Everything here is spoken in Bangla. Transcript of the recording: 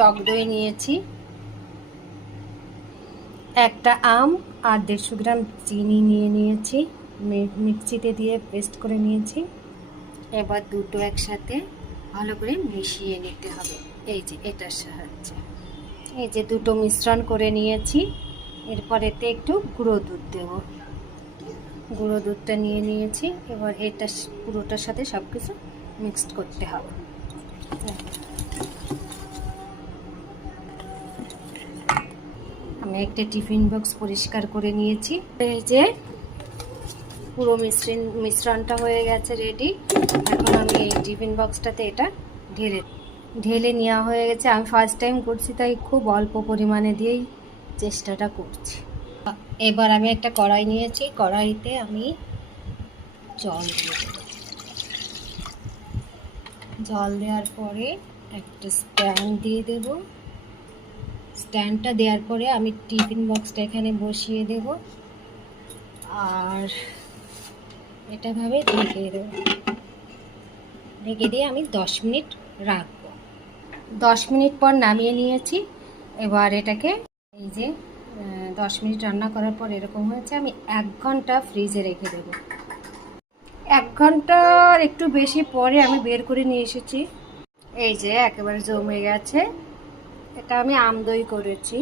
টক দই নিয়েছি, একটা আম আর 150 গ্রাম চিনি নিয়েছি, মিক্সিতে দিয়ে পেস্ট করে নিয়েছি। এবার দুটো একসাথে ভালো করে মিশিয়ে নিতে হবে, এই যে এটার সাহায্যে। এই যে দুটো মিশ্রণ করে নিয়েছি। এরপর এতে একটু গুঁড়ো দুধ দেব, গুঁড়ো দুধটা নিয়েছি। এবার এটা পুরোটার সাথে সব কিছু মিক্সড করতে হবে। আমি একটা টিফিন বক্স পরিষ্কার করে নিয়েছি। এই যে পুরো মিশ্রণটা হয়ে গেছে রেডি। এখন আমি এই টিফিন বক্সটাতে এটা ঢেলে নেওয়া হয়ে গেছে। আমি ফার্স্ট টাইম করছি, তাই খুব অল্প পরিমাণে দিয়েই চেষ্টাটা করছি। এবার আমি একটা কড়াই নিয়েছি, কড়াইতে আমি জল দিয়ে দেব। জল দেওয়ার পরে একটা স্ট্যান্ড দিয়ে দেব। স্ট্যান্ডটা দেওয়ার পরে আমি টিফিন বক্সটা এখানে বসিয়ে দেব আর এটা ভাবে ঢেকে দেব। ঢেকে দিয়ে আমি 10 মিনিট রাখবো। 10 মিনিট পর নামিয়ে নিয়েছি। এবার এটাকে এই যে 10 মিনিট রান্না করার পর এরকম হয়েছে। আমি 1 ঘন্টা ফ্রিজে রেখে দেব। 1 ঘন্টার একটু বেশি পরে আমি বের করে নিয়ে এসেছি। এই যে একেবারে জমে গেছে। এটা আমি আম দই করেছি।